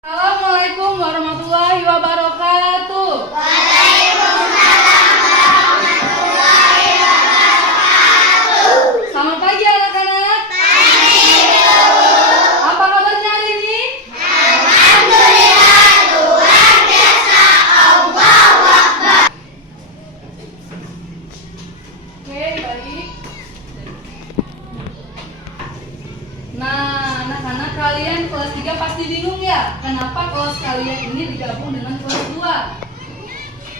Assalamualaikum warahmatullahi wabarakatuh. Selamat pagi anak-anak. Apa kabarnya hari ini? Alhamdulillah, luar biasa. Allahu Akbar. Oke, baik. Nah, anak-anak kalian kelas 3 pasti bingung ya, kenapa kelas kalian ini digabung dengan kelas 2?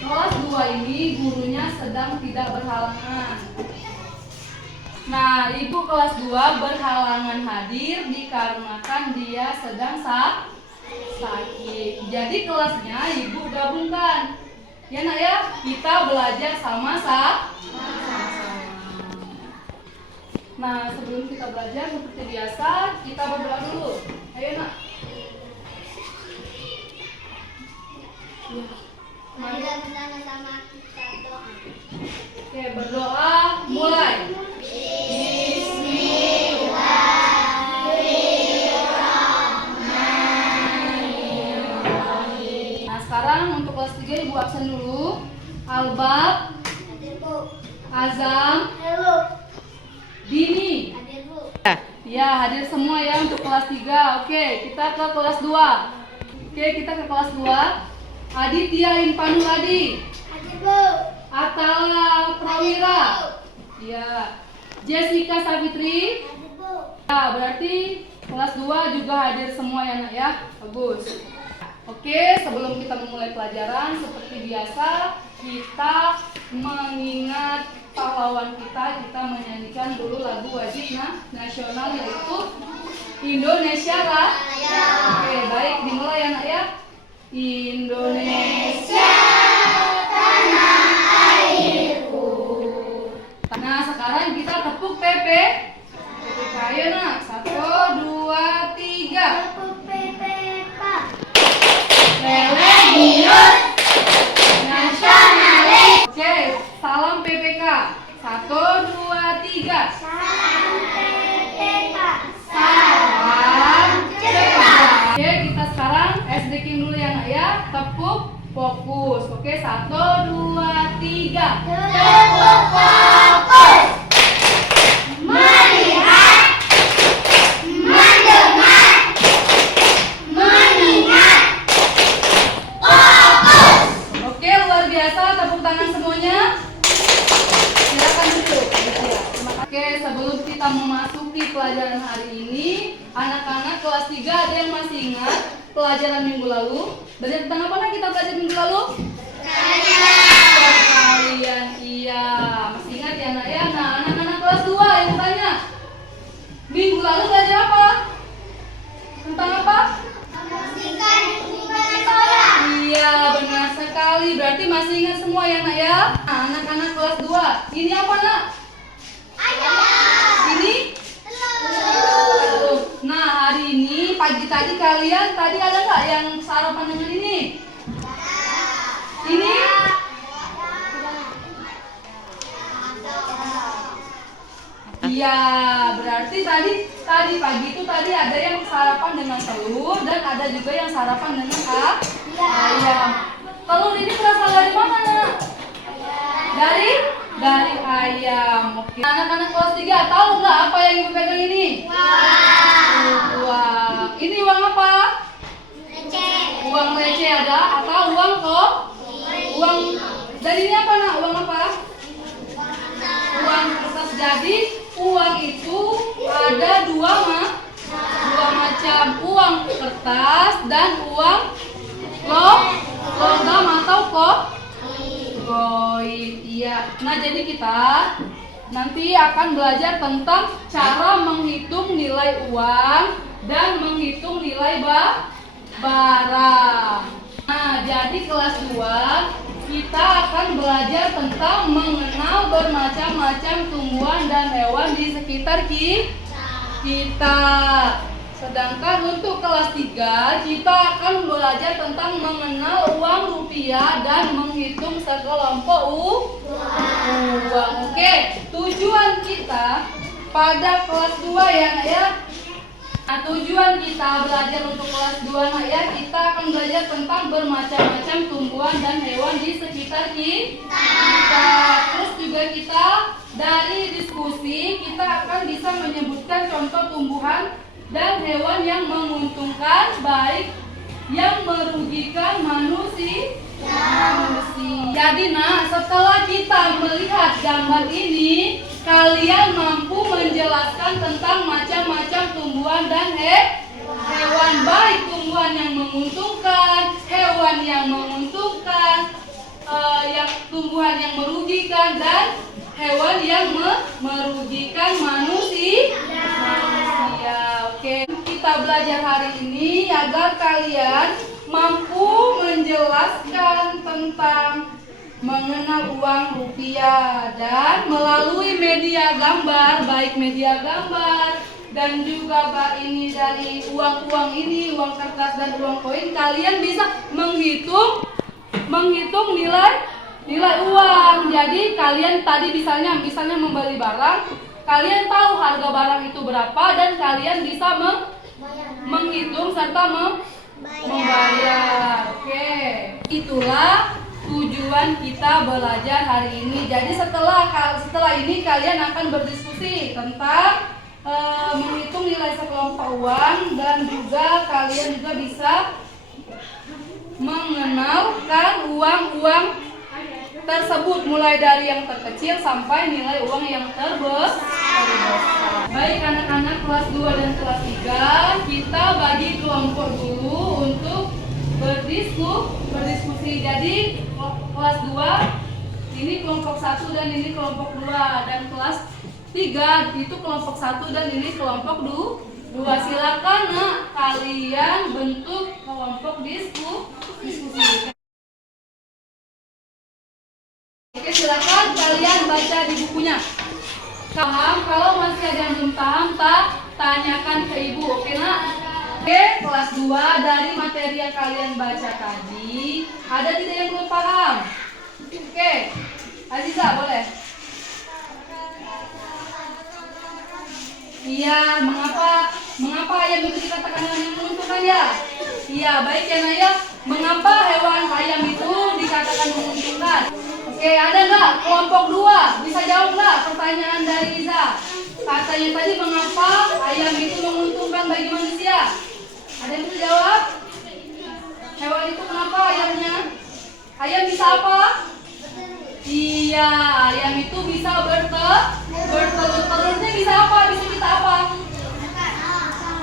Kelas 2 ini gurunya sedang tidak berhalangan. Nah, ibu kelas 2 berhalangan hadir dikarenakan dia sedang sakit. Jadi kelasnya ibu gabungkan. Ya nak ya, kita belajar sama-sama. Nah, sebelum kita belajar seperti biasa, kita berdoa dulu. Ayo nak. Ya. Mari bersama-sama kita doa. Oke, berdoa mulai. Nah, sekarang untuk kelas 3 ibu absen dulu. Albab, Hadir Bu. Azam, Halo. Dini. Hadir Bu. Ya, hadir semua ya untuk kelas 3. Oke, kita ke kelas 2. Oke, kita ke kelas 2. Aditya Inpanul Adi, Hadir Bu. Atala Prawira. Ya. Jessica Savitri. Hadir Bu. Ya, berarti kelas 2 juga hadir semua ya nak ya. Bagus. Oke, sebelum kita memulai pelajaran seperti biasa, kita mengingat pahlawan kita menyanyikan dulu lagu wajib nasional yaitu Indonesia Raya. Oke, baik, dimulai ya nak ya. Indonesia tanah airku. Nah, sekarang kita tepuk PP. Ayo nak, 1, 2, 3. Tepuk PPK. Religius nasionalis. Oke, salam PPK. 1, 2, 3. Salam PPK. Salam cepat. Oke, kita sekarang SD King dulu ya nak ya. Tepuk fokus. Oke, 1, 2, 3. Tepuk fokus. Melihat, mendengar, mengingat. Fokus. Oke, luar biasa. Tepuk tangan semuanya. Silakan duduk. Oke, sebelum kita memasuki pelajaran hari ini, anak-anak kelas 3 ada yang masih ingat pelajaran minggu lalu? Belajar tentang apa nak kita belajar minggu lalu? Perkalian. Iya, masih ingat ya nak ya? Nah, anak-anak kelas 2 yang tanya, minggu lalu belajar apa? Tentang apa? Membersihkan lingkungan sekolah. Iya, benar sekali. Berarti masih ingat semua ya nak ya? Nah, anak-anak kelas 2, ini apa nak? Ayam. Ini? Telur. Nah, hari ini pagi tadi kalian tadi ada nggak yang sarapan dengan ini? Ini? Iya, berarti tadi pagi itu tadi ada yang sarapan dengan telur dan ada juga yang sarapan dengan ayam. Telur ini berasal dari mana nak? Dari ayam. Oke. Anak-anak kelas 3 tahu nggak apa yang ibu pegang ini? Uang. Ini uang apa? Uang receh ada atau uang kok? Uang dari ini apa nak? Uang apa? Uang kertas. Jadi uang itu ada dua macam, uang kertas dan uang logam atau koin. Iya. Nah, jadi kita nanti akan belajar tentang cara menghitung nilai uang dan menghitung nilai barang. Nah, jadi kelas 2 kita akan belajar tentang mengenal bermacam-macam tumbuhan dan hewan di sekitar kita. Sedangkan untuk kelas 3 kita akan belajar tentang mengenal uang rupiah dan menghitung sekelompok uang. Oke, tujuan kita pada kelas 2 ya nak ya, Nah, tujuan kita belajar untuk kelas 2 nak ya, kita akan belajar tentang bermacam-macam tumbuhan dan hewan di sekitar kita. Terus juga kita dari diskusi kita akan bisa menyebutkan contoh tumbuhan dan hewan yang menguntungkan baik yang merugikan manusia. Jadi nah, setelah kita melihat gambar ini, kalian mampu menjelaskan tentang macam-macam tumbuhan dan hewan, baik tumbuhan yang menguntungkan, hewan yang menguntungkan, tumbuhan yang merugikan, dan hewan yang merugikan manusia. Oke, kita belajar hari ini agar kalian mampu menjelaskan tentang mengenal uang rupiah dan melalui media gambar, baik media gambar dan juga ini dari uang ini, uang kertas dan uang koin, kalian bisa menghitung nilai uang. Jadi kalian tadi misalnya membeli barang, kalian tahu harga barang itu berapa dan kalian bisa menghitung serta membayar. Oke, itulah tujuan kita belajar hari ini. Jadi setelah ini kalian akan berdiskusi tentang menghitung nilai sekelompok uang dan juga kalian juga bisa mengenalkan uang-uang tersebut mulai dari yang terkecil sampai nilai uang yang terbesar. Baik anak-anak kelas 2 dan kelas 3, kita bagi kelompok dulu untuk berdiskusi. Jadi kelas 2 ini kelompok 1 dan ini kelompok 2, dan kelas 3 itu kelompok 1 dan ini kelompok 2. Silakan nak, kalian bentuk kelompok diskusi. Oke, silakan kalian baca di bukunya. Paham? Kalau masih ada yang belum paham, tanyakan ke ibu. Oke nak? Oke, kelas 2 dari materi yang kalian baca tadi, ada tidak yang belum paham? Oke, Aziza boleh. Iya, mengapa ayam itu dikatakan hewan yang menguntungkan ya? Iya, baik ya Naya. Mengapa hewan ayam itu dikatakan menguntungkan? Oke, ada nggak kelompok 2? Bisa jawab nggak pertanyaan dari Iza? Katanya tadi mengapa ayam itu menguntungkan bagi manusia? Ada yang bisa jawab? Hewan itu kenapa ayamnya? Ayam bisa apa? Iya, ayam itu bisa bertelur. Telurnya bisa apa? Bisa kita apa?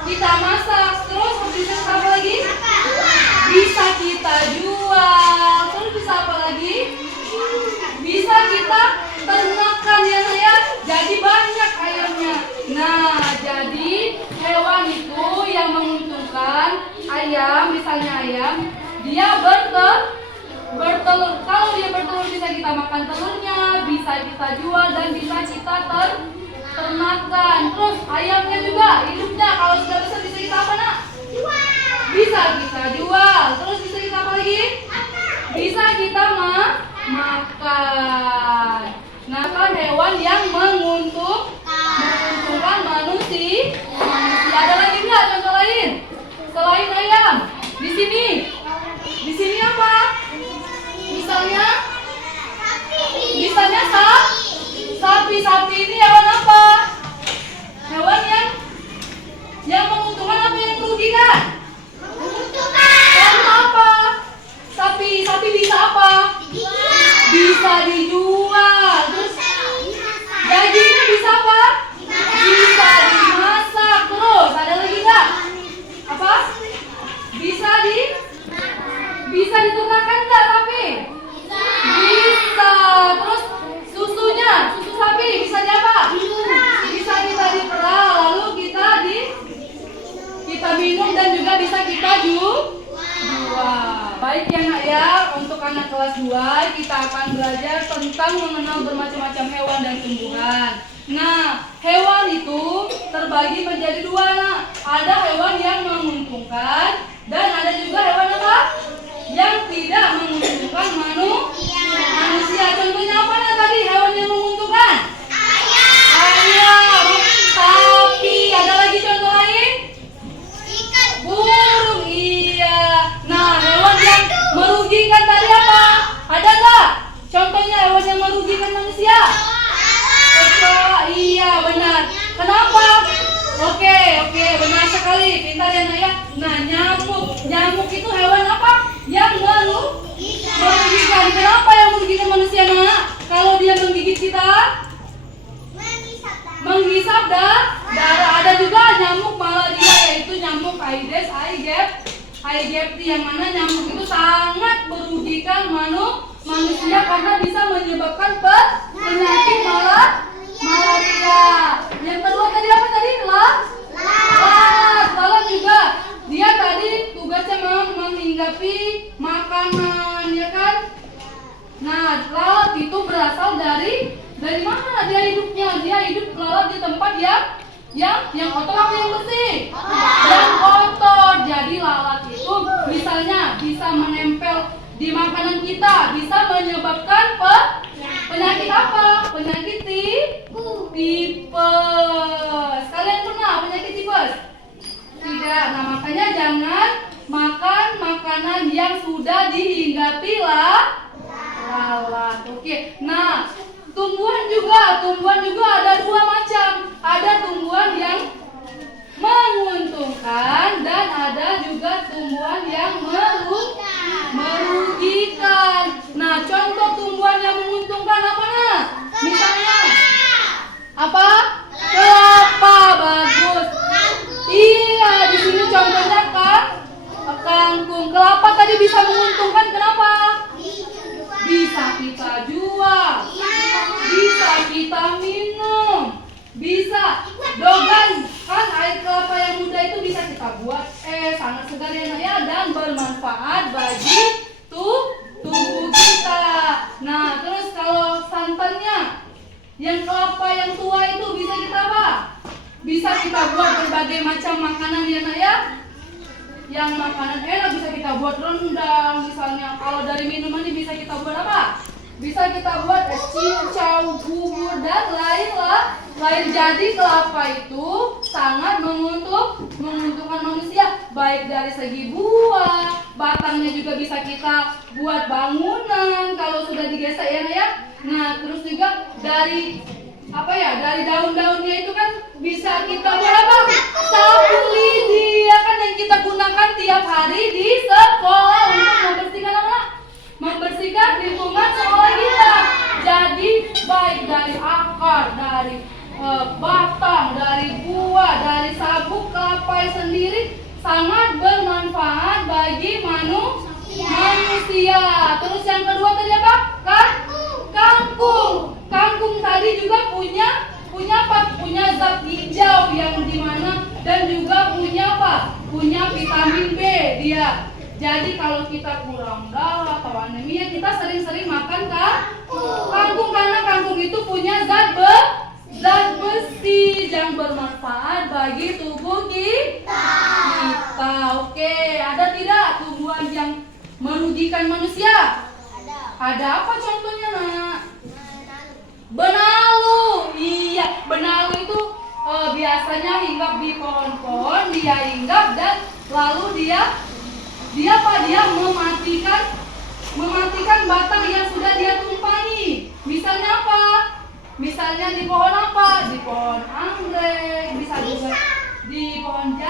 Kita masak. Terus bisa kita apa lagi? Bisa kita jual. Terus bisa apa lagi? Bisa kita ternakkan ya saya. Jadi banyak ayamnya. Nah, jadi hewan itu yang menguntungkan ayam, misalnya ayam, dia bertelur. Kalau dia bertelur bisa kita makan telurnya, bisa kita jual dan bisa kita ternakkan. Terus ayamnya juga hidupnya kalau sudah besar bisa kita apa nak? Bisa kita jual. Terus bisa kita apa lagi? Bisa kita makan. Nah, kan hewan yang menguntungkan manusia. Ada lagi nggak contoh lain selain ayam? Di sini apa? Misalnya sapi. Sapi ini hewan apa? Hewan yang menguntungkan apa yang merugikan? Karena apa? Sapi bisa apa? Bisa dijual. Terus dagingnya bisa apa? Bisa dimasak. Terus ada lagi nggak? Apa? Bisa diternakan nggak sapi? Bisa. Terus susu sapi bisa diapa? Bisa kita diperah, lalu kita minum dan juga bisa kita jual. Baik ya nak ya, untuk anak kelas 2 kita akan belajar tentang mengenal bermacam-macam hewan dan tumbuhan. Nah, hewan itu terbagi menjadi 2 nak. Ada hewan yang menguntungkan dan ada juga hewan apa? Yang tidak menguntungkan manusia. Contohnya apa nak tadi hewan yang menguntungkan? Ayam, sapi. Ada lagi contoh lain? sekali, pintar ya Naya. Nah, nyamuk itu hewan apa? Yang merugikan. Kenapa yang merugikan manusia, Nak? Kalau dia menggigit kita? Menghisap darah. Ada juga nyamuk malaria, yaitu nyamuk Aedes aegypti, yang mana nyamuk itu sangat merugikan manusia karena bisa menyebabkan penyakit malaria. Yang kedua tadi apa tadi? Lalat. Lalat juga dia tadi tugasnya menghinggapi makanan, ya kan? Nah, lalat itu berasal dari mana dia hidupnya? Dia hidup lalat di tempat yang kotor apa yang bersih? Yang kotor. Jadi lalat itu misalnya bisa menempel di makanan kita, bisa menyebabkan penyakit apa? Penyakit tipes. Kalian pernah penyakit tipes? Tidak. Nah, makanya jangan makan makanan yang sudah dihinggapi lalat. Oke. Nah, tumbuhan juga ada dua macam. Ada tumbuhan yang menguntungkan dan ada juga tumbuhan yang merugikan. Nah, contoh tumbuhan yang menguntungkan apa, Nah? Misalnya apa? Kelapa. Bagus. Iya, di sini contohnya kangkung. Kelapa tadi bisa menguntungkan, kenapa? Bisa kita jual, bisa kita minum, bisa dogan, kan air kelapa yang muda itu bisa kita buat sangat segar ya, dan bermanfaat bagi tubuh kita. Nah, terus kalau santannya yang kelapa yang tua itu bisa kita apa? Bisa kita buat berbagai macam makanan ya. Yang makanan enak bisa kita buat rendang misalnya. Kalau dari minuman ini bisa kita buat apa? Bisa kita buat es cincau, bubur dan lain. Jadi kelapa itu sangat menguntungkan manusia, baik dari segi buah, batangnya juga bisa kita buat bangunan kalau sudah digesek ya. Nah, terus juga dari daun-daunnya itu kan bisa kita buat apa? Sapu lidi, ya kan, yang kita gunakan tiap hari di sekolah untuk membersihkan apa? Membersihkan lingkungan sekolah kita. Jadi baik dari akar, dari batang, dari buah, dari sabuk kelapa sendiri sangat bermanfaat bagi manusia. Terus yang kedua tadi apa? Kangkung tadi juga punya apa? Punya zat hijau yang dimana dan juga punya apa? Punya vitamin B dia. Jadi kalau kita kurang darah atau anemia, kita sering-sering makan kangkung karena kangkung itu punya zat besi yang bermanfaat bagi tubuh kita. Oke, ada tidak tumbuhan yang merugikan manusia? Ada apa contohnya, Nak? Benalu. Iya, benalu itu biasanya hinggap di pohon-pohon, dia hinggap dan lalu dia mematikan batang yang sudah dia tumpangi. Misalnya apa? Misalnya di pohon apa? Di pohon anggrek, bisa juga di pohon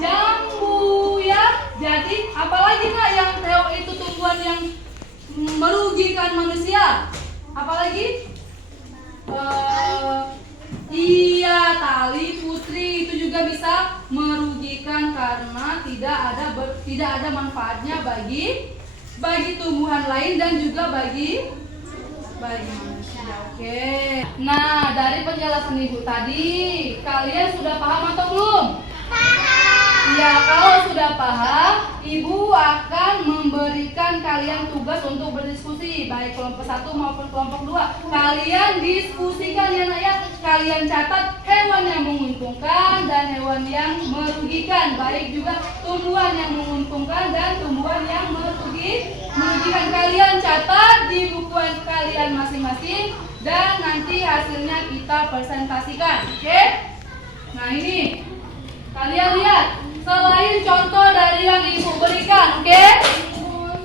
jambu ya. Jadi apalagi Nak yang itu tumbuhan yang merugikan manusia? Apalagi? Iya, tali putri itu juga bisa merugikan karena tidak ada manfaatnya bagi tumbuhan lain dan juga bagi manusia. Oke. Nah, dari penjelasan Ibu tadi, kalian sudah paham atau belum? Ya, kalau sudah paham, Ibu akan memberikan kalian tugas untuk berdiskusi, baik kelompok 1 maupun kelompok 2. Kalian diskusikan ya, Nak ya. Kalian catat hewan yang menguntungkan dan hewan yang merugikan, baik juga tumbuhan yang menguntungkan dan tumbuhan yang merugikan. Kalian catat di bukuan kalian masing-masing dan nanti hasilnya kita presentasikan. Oke? Nah, ini kalian lihat. Selain contoh dari yang Ibu berikan, oke?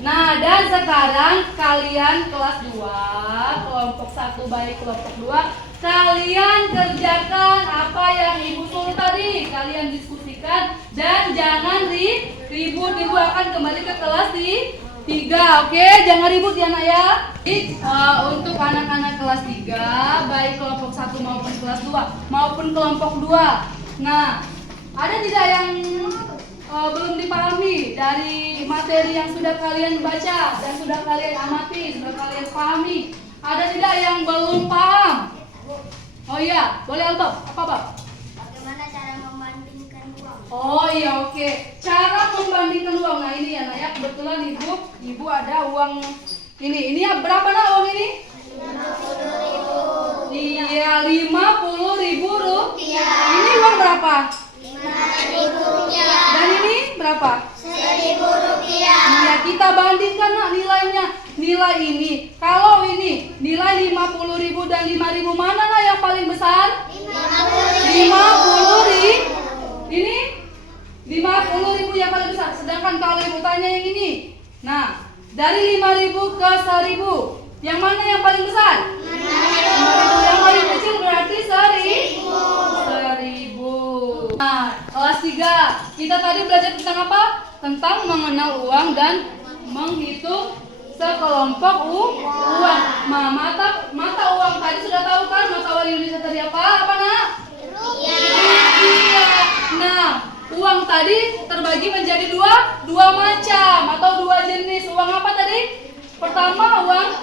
Nah, dan sekarang kalian kelas 2, kelompok 1 baik kelompok 2, kalian kerjakan apa yang Ibu suruh tadi. Kalian diskusikan perhatikan dan jangan ribut. Ibu akan kembali ke kelas 3. Oke, jangan ribut ya nak ya. Jadi, untuk anak-anak kelas 3, baik kelompok 1 maupun kelas 2 maupun kelompok 2. Nah, ada tidak yang belum dipahami dari materi yang sudah kalian baca dan sudah kalian amati, sudah kalian pahami? Ada tidak yang belum paham? Oh iya, boleh Albab. Apa Bab? Bagaimana cara membandingkan uang? Oh iya, oke. Cara membandingkan uang. Nah ini ya, Naya, kebetulan ibu ada uang ini. Ini ya berapa nak uang ini? 50.000. Iya, 50.000 rupiah. Ini uang berapa? 5.000 rupiah. Dan ini berapa? 1.000 rupiah. Iya, kita bandingkan nak nilainya. Nilai ini, kalau ini nilai 50.000 dan 5.000, mana lah yang paling besar? 50.000. Ini 50.000 yang paling besar. Sedangkan kalau ibu tanya yang ini, nah dari 5.000 ke 1.000, yang mana yang paling besar? 5.000. Yang paling kecil berarti 1.000. Nah, kelas 3 kita tadi belajar tentang apa? Tentang mengenal uang dan menghitung sekelompok uang. Nah, mata uang tadi sudah tahu kan? Mata uang Indonesia tadi apa? Apa nak? Rupiah. Nah, uang tadi terbagi menjadi dua macam atau 2 jenis. Uang apa tadi? Pertama uang.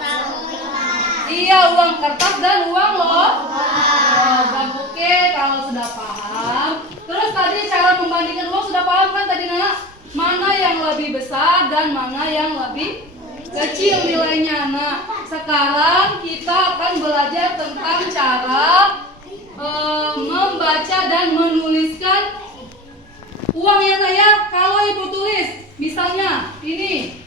Iya, uang kertas dan uang logam. Oke, kalau sudah paham. Terus tadi cara membandingkan uang sudah paham kan tadi nak? Mana yang lebih besar dan mana yang lebih kecil nilainya. Nah, sekarang kita akan belajar tentang cara membaca dan menuliskan uang ya Naya. Kalau ibu tulis, misalnya ini.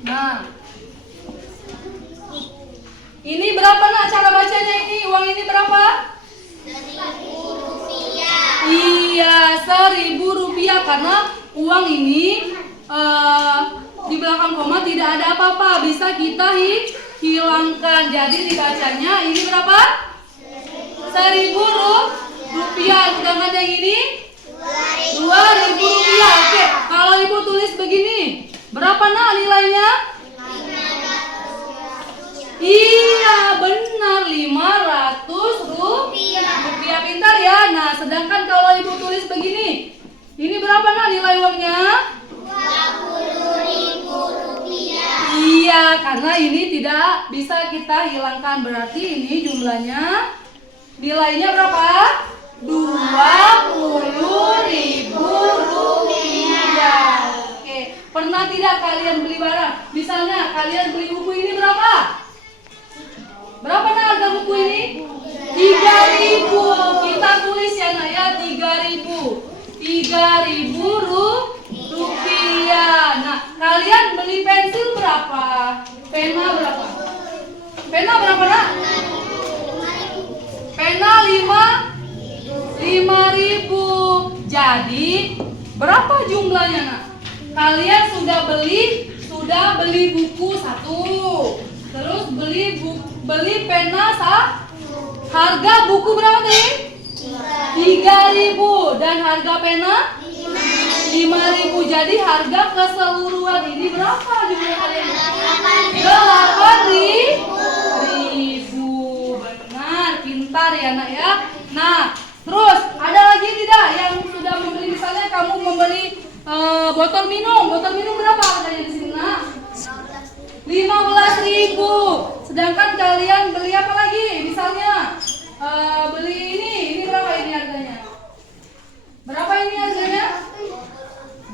Nah, ini berapa nak cara bacanya ini? Uang ini berapa? 1.000 rupiah. Iya, 1.000 rupiah karena uang ini di belakang koma tidak ada apa-apa, bisa kita hilangkan. Jadi dibacanya ini berapa? 1.000 rupiah. Sedangkan yang ini 2.000 rupiah. Oke, kalau ibu tulis begini, berapa nak nilainya? 500 Iya, benar, 500 rupiah. Pintar ya. Nah, sedangkan kalau ibu tulis begini, ini berapa nak nilai uangnya? 20.000 rupiah. Iya, karena ini tidak bisa kita hilangkan. Berarti ini jumlahnya nilainya berapa? 20.000 rupiah. Oke, pernah tidak kalian beli barang? Misalnya kalian beli buku ini berapa? Berapa nak harga buku ini? 3.000. Kita tulis ya nak ya, 3.000. 3.000 rupiah. Nah, kalian beli pensil berapa? Pena berapa? Pena berapa nak? 5.000. Pena 5.000. Jadi berapa jumlahnya nak? Kalian sudah beli buku 1. Terus beli pena harga buku berapa tadi? 3.000 dan harga pena 5.000. Jadi harga keseluruhan ini berapa jumlah kalian? 8.000. Benar, pintar ya nak ya. Nah, terus ada lagi tidak yang sudah membeli? Misalnya kamu membeli botol minum berapa harganya di sini nak? 15.000. Sedangkan kalian beli apa lagi? Misalnya beli ini berapa ini harganya? Berapa ini harganya?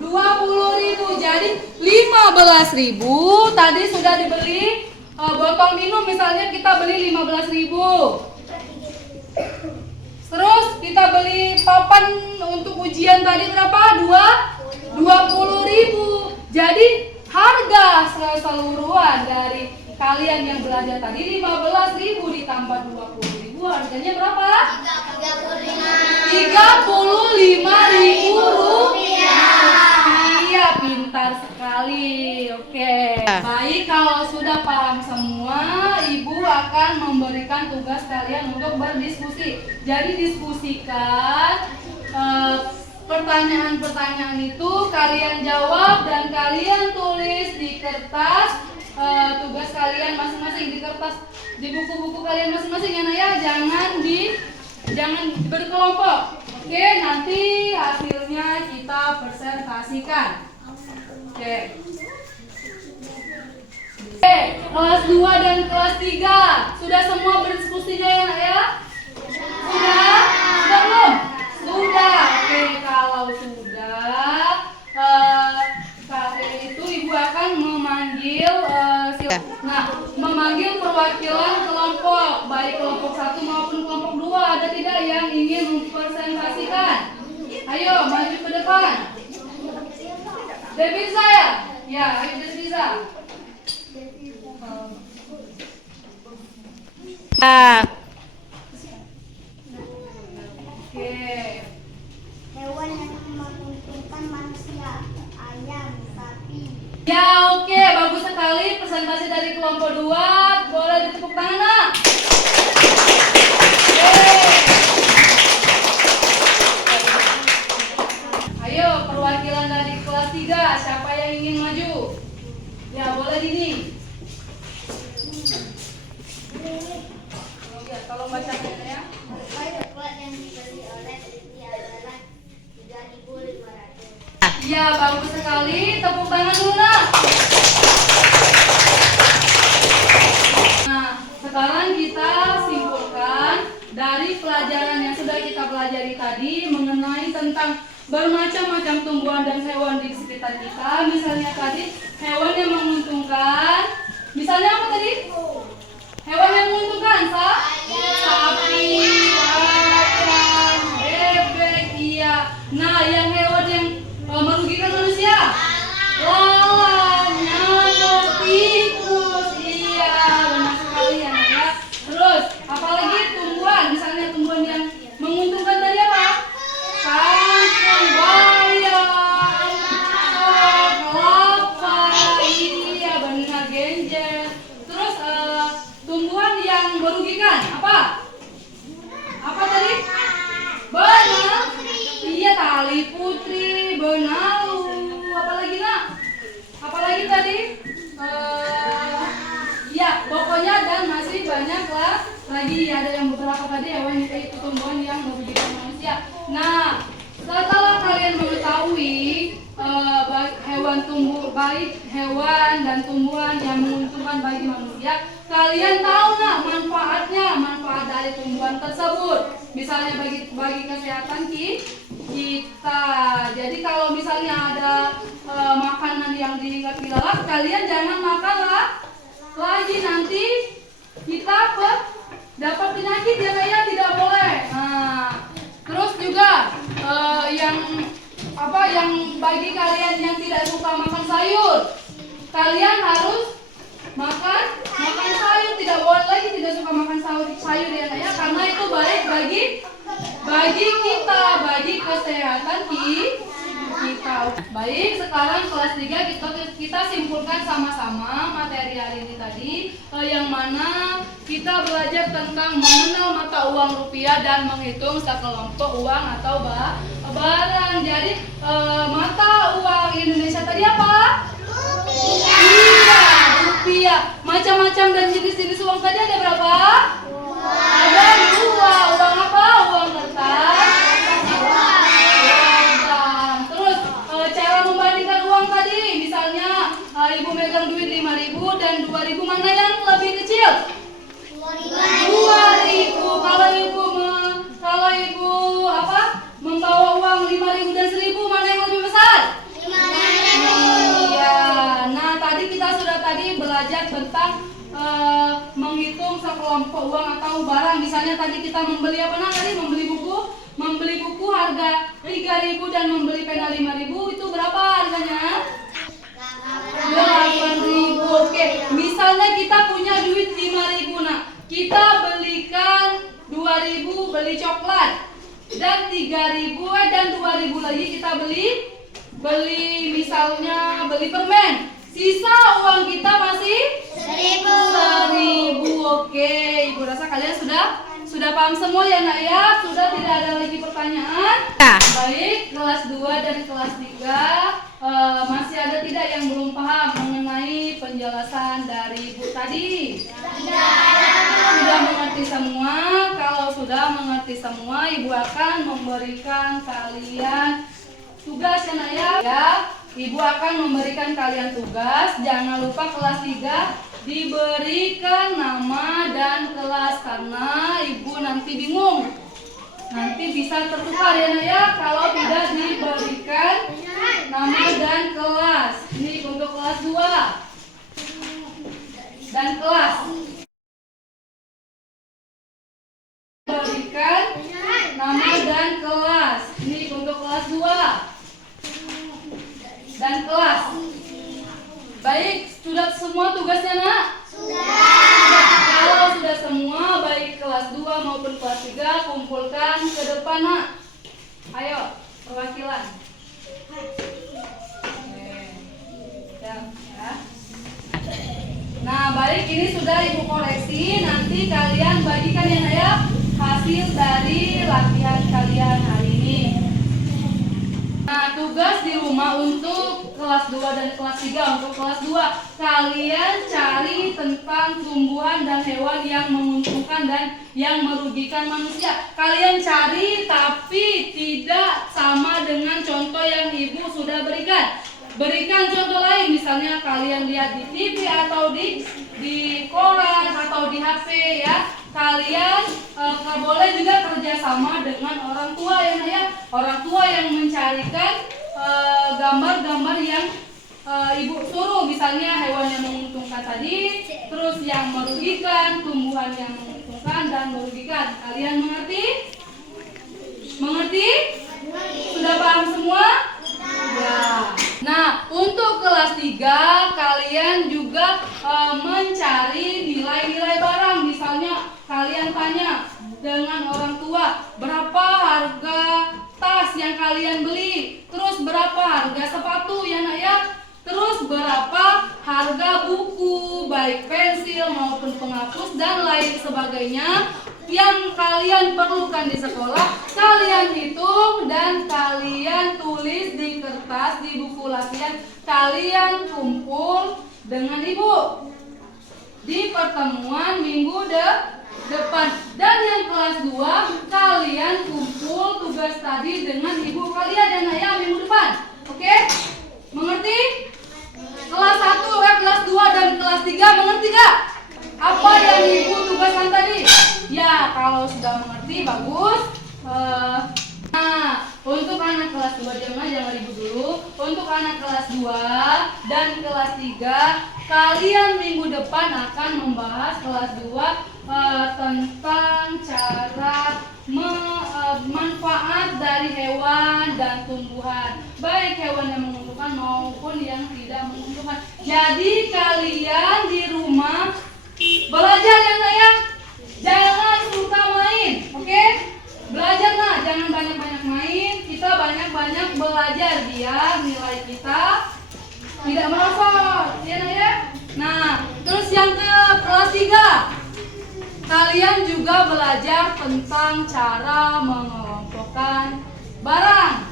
20.000. Jadi 15.000 tadi sudah dibeli botol minum, misalnya kita beli 15.000. Terus kita beli papan untuk ujian tadi berapa? 20.000. Jadi harga keseluruhan dari kalian yang belajar tadi 15.000 ditambah 20.000, harganya berapa? 35.000 rupiah. Iya, pintar. Pintar sekali. Oke. Baik, kalau sudah paham semua, Ibu akan memberikan tugas kalian untuk berdiskusi. Jadi diskusikan pertanyaan-pertanyaan itu kalian jawab dan kalian tulis di kertas tugas kalian masing-masing di kertas di buku-buku kalian masing-masing ya Naya. Jangan berkelompok. Oke, nanti hasilnya kita presentasikan. Oke. Oke, kelas 2 dan kelas 3 sudah semua berdiskusinya ya Nak ya? Sudah? Sudah belum? Sudah. Oke, kalau sudah kali itu Ibu akan memanggil memanggil perwakilan kelompok, baik kelompok 1 maupun kelompok 2. Ada tidak yang ingin mempresentasikan? Ayo, maju ke depan. Devisa ya? Ya, ayo Devisa. Oke. Hewan yang menguntungkan manusia, ayam, sapi. Ya, oke, bagus sekali presentasi dari kelompok 2. Boleh ditepuk tangan, Nak? Ayo, perwakilan dari kelas 3, siapa yang ingin maju? Ya, boleh gini. Kalau bacanya ya. Coklat yang dibeli oleh Siti adalah 3.500. Ya, bagus sekali. Tepuk tangan dulu, Nak. Nah, sekarang kita simpulkan dari pelajaran yang sudah kita pelajari tadi mengenai tentang bermacam-macam tumbuhan dan hewan di sekitar kita. Misalnya tadi hewan yang menguntungkan. Misalnya apa tadi? Hewan yang menguntungkan, sapi, ayam, bebek, iya. Nah, yang hewan yang merugikan manusia, lalat, nyamuk, tikus, iya, benar sekali ya. Terus, apalagi tumbuhan, misalnya tumbuhan yang menguntungkan tadi apa? Kangkung, bayam, kelapa, iya, benar, genjer. Terus, tumbuhan yang merugikan apa? Apa tadi? Benar. Iya, tali putri, benalu. Apalagi Nak? Apalagi tadi? Ya, pokoknya dan masih banyak lah. Lagi ada yang beberapa tadi hewan itu tumbuhan yang merugikan manusia. Nah, setelah kalian mengetahui baik hewan dan tumbuhan yang menguntungkan bagi manusia, kalian tahu Nak manfaat dari tumbuhan tersebut. Misalnya bagi kesehatan kita. Jadi kalau misalnya ada makanan yang dilalap, kalian jangan makan lagi, nanti kita dapat penyakit ya Kak ya, tidak boleh. Nah, terus juga yang bagi kalian yang tidak suka makan sayur, kalian harus makan sayur, tidak boleh lagi tidak suka makan sayur ya Kak ya, karena itu baik bagi kita, bagi kesehatan kita. Baik, sekarang kelas 3 kita simpulkan sama-sama materi hari ini tadi, yang mana kita belajar tentang mengenal mata uang rupiah dan menghitung sekelompok uang atau barang. Jadi mata uang Indonesia tadi apa? Rupiah. Iya, rupiah. Macam-macam dan jenis-jenis uang tadi ada berapa? Ada 2. Uang apa? Uang kertas. Terus cara membandingkan uang tadi, misalnya Ibu megang duit 5.000 dan 2.000, mana yang lebih kecil? 2.000. Kalau ibu membawa uang 5.000 dan 1.000, mana yang lebih besar? 5.000. Iya. Nah, tadi kita sudah belajar tentang menghitung sekelompok uang atau barang. Misalnya tadi kita membeli membeli buku harga 3.000 dan membeli pena 5.000, itu berapa harganya? 8.000. Oke, misalnya kita punya duit 5.000, nah kita belikan 2.000 beli coklat dan 3.000 dan 2.000 lagi kita beli beli misalnya beli permen, sisa uang kita masih 1.000. Oke, Ibu rasa kalian sudah paham semua ya nak ya? Sudah tidak ada lagi pertanyaan? Baik, kelas 2 dan kelas 3 masih ada tidak yang belum paham mengenai penjelasan dari Ibu tadi? Sudah mengerti semua? Kalau sudah mengerti semua, Ibu akan memberikan kalian tugas ya nak ya? Ibu akan memberikan kalian tugas. Jangan lupa kelas 3 diberikan nama dan kelas karena Ibu nanti bingung. Nanti bisa tertukar ya nak ya kalau tidak diberikan nama dan kelas. Ini untuk kelas 2 dan kelas. Berikan nama dan kelas. Ini untuk kelas 2 dan kelas. Baik, sudah semua tugasnya nak? Kalau sudah semua, baik kelas 2 maupun kelas 3, kumpulkan ke depan nak. Ayo, perwakilan. Ya. Nah, baik, ini sudah Ibu koreksi. Nanti kalian bagikan ya nak ya hasil dari latihan kalian hari ini. Nah, tugas di rumah untuk kelas 2 dan kelas 3. Untuk kelas 2, kalian cari tentang tumbuhan dan hewan yang menguntungkan dan yang merugikan manusia. Kalian cari tapi tidak sama dengan contoh yang Ibu sudah berikan. Berikan contoh lain, misalnya kalian lihat di TV atau di koran atau di HP ya. Kalian boleh juga kerjasama dengan orang tua ya, orang tua yang mencarikan gambar-gambar yang Ibu suruh, misalnya hewan yang menguntungkan tadi, terus yang merugikan, tumbuhan yang menguntungkan dan merugikan. Kalian mengerti? Mengerti? Sudah paham semua? Ya. Nah, untuk kelas 3 kalian juga mencari nilai-nilai barang. Misalnya kalian tanya dengan orang tua, berapa harga tas yang kalian beli? Terus berapa harga sepatu ya nak ya? Terus berapa harga buku, baik pensil maupun penghapus dan lain sebagainya yang kalian perlukan di sekolah, kalian hitung dan kalian tulis di kertas, di buku latihan, kalian kumpul dengan Ibu di pertemuan minggu depan. Dan yang kelas 2, kalian kumpul tugas tadi dengan Ibu kalian dan ayah minggu depan. Oke? Mengerti? Kelas 1, kelas 2 dan kelas 3 mengerti gak? Apa yang Ibu tugaskan tadi? Ya, kalau sudah mengerti bagus. Nah, untuk anak kelas 2 jangan ribut dulu. Untuk anak kelas 2 dan kelas 3, kalian minggu depan akan membahas kelas 2 tentang cara manfaat dari hewan dan tumbuhan, baik hewan yang menguntungkan maupun yang tidak menguntungkan. Jadi kalian di rumah belajar ya saya, jangan suka main, oke? Belajar nah, jangan banyak-banyak main, kita banyak-banyak belajar biar nilai kita tidak merosot, ya nah ya. Nah, terus yang ke kelas 3, kalian juga belajar tentang cara mengelompokkan barang.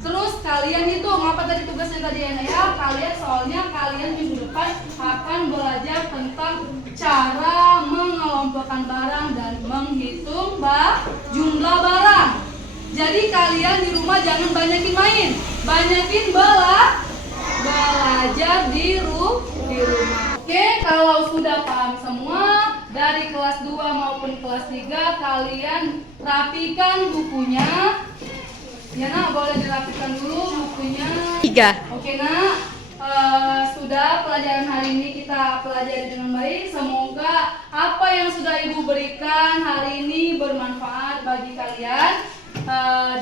Terus kalian hitung apa tadi tugasnya tadi ya? Kalian soalnya kalian minggu depan akan belajar tentang cara mengelompokkan barang dan menghitung jumlah barang. Jadi kalian di rumah jangan banyakin main, banyakin belajar di rumah. Oke, kalau sudah paham semua dari kelas 2 maupun kelas 3, kalian rapikan bukunya. Ya nak, boleh dirapikan dulu bukunya. 3. Oke nak, sudah pelajaran hari ini kita pelajari dengan baik. Semoga apa yang sudah Ibu berikan hari ini bermanfaat bagi kalian.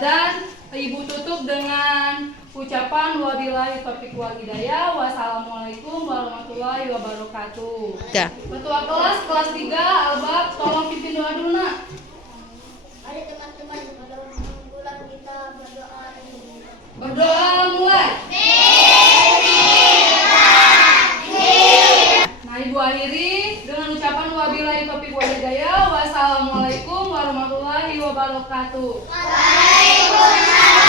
Dan Ibu tutup dengan ucapan wabillahi taufiq wal hidayah. Wassalamualaikum warahmatullahi wabarakatuh. Ketua kelas 3 Albab, tolong pimpin doa dulu nak. Ada teman-teman sebelum kita berdoa. Berdoa mulai. wabillahi taufiq wal hidayah. Wassalamualaikum warahmatullahi wabarakatuh. Waalaikumsalam.